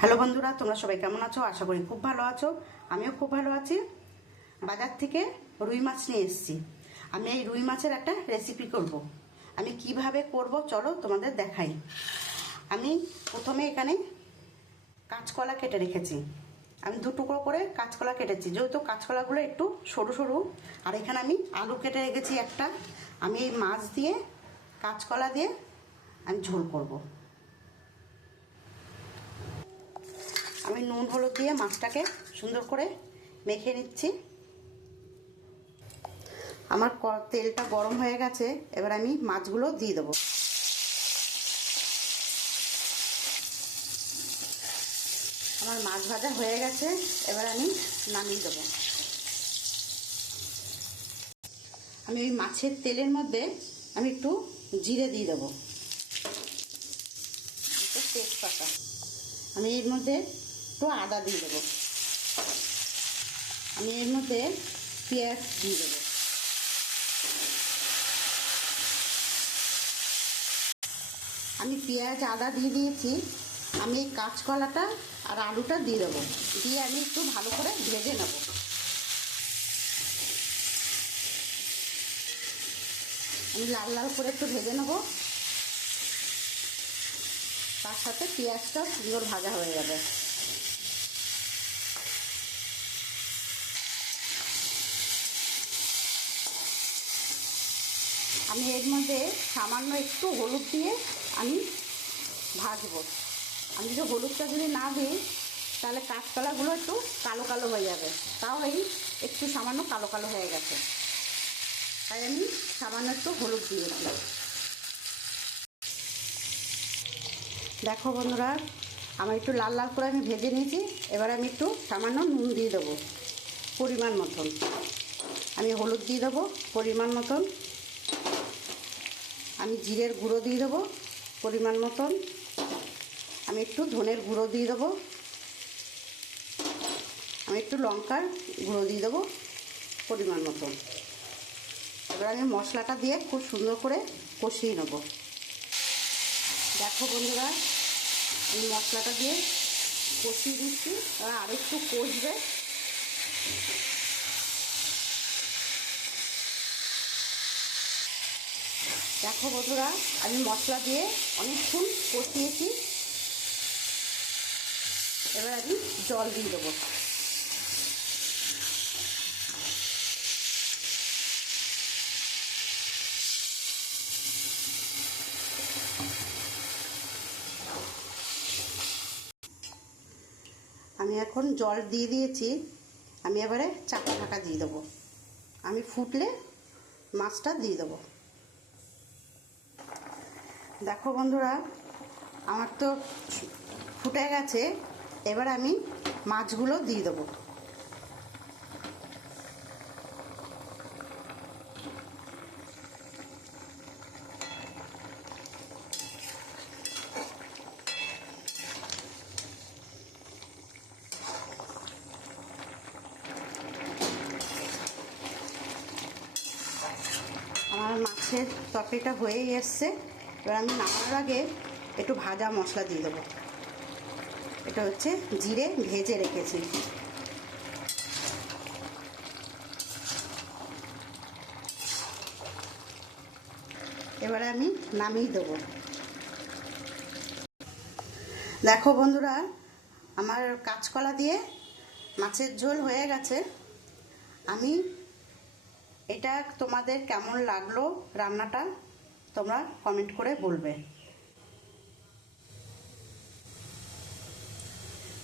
Hello বন্ধুরা, তোমরা সবাই কেমন আছো? আশা করি খুব ভালো আছো। আমিও খুব ভালো আছি। বাজার থেকে রুই মাছ নিয়ে এসেছি। আমি এই রুই মাছের একটা রেসিপি করব। আমি কিভাবে করব চলো তোমাদের দেখাই। আমি প্রথমে এখানে কাঁচকলা কেটে রেখেছি। আমি দু টুকরো করে কাঁচকলা কেটেছি, যেহেতু কাঁচকলাগুলো একটু সরু সরু। আর এখানে আমি আলু কেটে রেখেছি একটা। আমি এই মাছ দিয়ে কাঁচকলা দিয়ে আমি ঝোল করব। আমি নুন হলুদ দিয়ে মাছটাকে সুন্দর করে মেখে নিচ্ছি। আমার তেলটা গরম হয়ে গেছে, এবার আমি মাছগুলো দিয়ে দেবো। আমার মাছ ভাজা হয়ে গেছে, এবার আমি নামিয়ে দেবো। আমি ওই মাছের তেলের মধ্যে আমি একটু জিরে দিয়ে দেবো, একটু তেজপাতা। আমি এর মধ্যে একটু আদা দিয়ে দেবো। আমি এর মধ্যে পেঁয়াজ দিয়ে দেবো। আমি পেঁয়াজ আদা দিয়ে দিয়েছি। আমি এই কাঁচকলাটা আর আলুটা দিয়ে দেবো, দিয়ে আমি একটু ভালো করে ভেজে নেব। আমি লাল লাল করে একটু ভেজে নেব, তার সাথে পেঁয়াজটাও সুন্দর ভাজা হয়ে যাবে। আমি এর মধ্যে সামান্য একটু হলুদ দিয়ে আমি ভাজবো। আমি যদি হলুদটা যদি না দিই তাহলে কাঁচকলাগুলো একটু কালো কালো হয়ে যাবে। তাও এই একটু সামান্য কালো কালো হয়ে গেছে, তাই আমি সামান্য একটু হলুদ দিয়েছি। দেখো বন্ধুরা, আমার একটু লাল লাল করে আমি ভেজে নিয়েছি। এবার আমি একটু সামান্য নুন দিয়ে দেবো পরিমাণ মতন। আমি হলুদ দিয়ে দেবো পরিমাণ মতন। আমি জিরের গুঁড়ো দিয়ে দেবো পরিমাণ মতন। আমি একটু ধনের গুঁড়ো দিয়ে দেবো। আমি একটু লঙ্কার গুঁড়ো দিয়ে দেবো পরিমাণ মতন। এবার আমি মশলাটা দিয়ে খুব সুন্দর করে কষিয়ে নেব। দেখো বন্ধুরা, এই মশলাটা দিয়ে কষিয়ে দিচ্ছি, আর একটু কষবে। দেখো বন্ধুরা, আমি মশলা দিয়ে অনেকক্ষণ কষিয়েছি। এবার আমি জল দিয়ে দেবো। আমি এখন জল দিয়ে দিয়েছি। আমি এবারে চাপা ঢাকা দিয়ে দেবো। আমি ফুটলে মাছটা দিয়ে দেবো। দেখো বন্ধুরা, আমার তো ফুটে গেছে। এবার আমি মাছগুলো দিয়ে দেবো। আমার মাছের তরকারিটা হয়েই এসছে। এবার আমি নামানোর আগে একটু ভাজা মশলা দিয়ে দেবো। এটা হচ্ছে জিরে ভেজে রেখেছি। এবারে আমি নামিয়ে দেবো। দেখো বন্ধুরা, আমার কাঁচকলা দিয়ে মাছের ঝোল হয়ে গেছে। আমি এটা তোমাদের কেমন লাগলো রান্নাটা তোমরা কমেন্ট করে বলবে।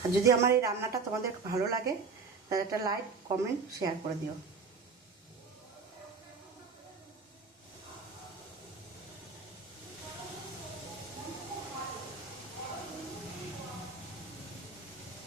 আর যদি আমার এই রান্নাটা তোমাদের ভালো লাগে তাহলে একটা লাইক কমেন্ট শেয়ার করে দিও।